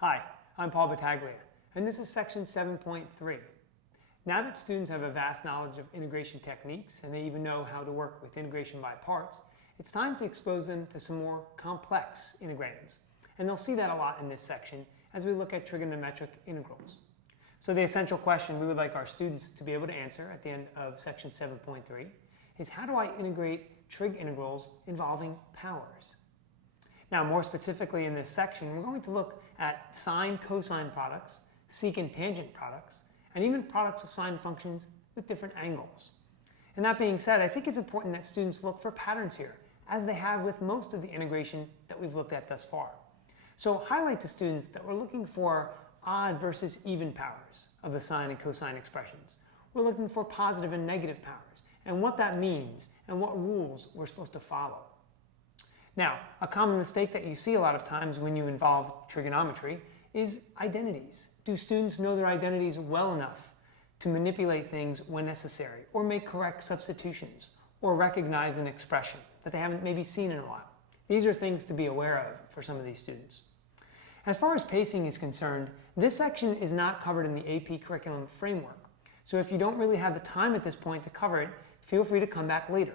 Hi, I'm Paul Battaglia, and this is section 7.3. Now that students have a vast knowledge of integration techniques and they even know how to work with integration by parts, it's time to expose them to some more complex integrands. And they'll see that a lot in this section as we look at trigonometric integrals. So the essential question we would like our students to be able to answer at the end of section 7.3 is, how do I integrate trig integrals involving powers? Now, more specifically in this section, we're going to look at sine-cosine products, secant tangent products, and even products of sine functions with different angles. And that being said, I think it's important that students look for patterns here, as they have with most of the integration that we've looked at thus far. So highlight to students that we're looking for odd versus even powers of the sine and cosine expressions. We're looking for positive and negative powers, and what that means, and what rules we're supposed to follow. Now, a common mistake that you see a lot of times when you involve trigonometry is identities. Do students know their identities well enough to manipulate things when necessary, or make correct substitutions, or recognize an expression that they haven't maybe seen in a while? These are things to be aware of for some of these students. As far as pacing is concerned, this section is not covered in the AP curriculum framework. So if you don't really have the time at this point to cover it, feel free to come back later.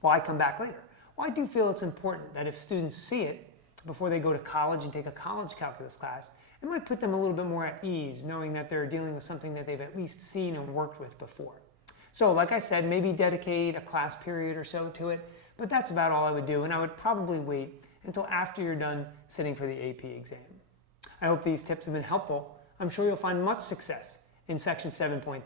Why come back later? Well, I do feel it's important that if students see it before they go to college and take a college calculus class, it might put them a little bit more at ease, knowing that they're dealing with something that they've at least seen and worked with before. So like I said, maybe dedicate a class period or so to it, but that's about all I would do, and I would probably wait until after you're done sitting for the AP exam. I hope these tips have been helpful. I'm sure you'll find much success in section 7.3.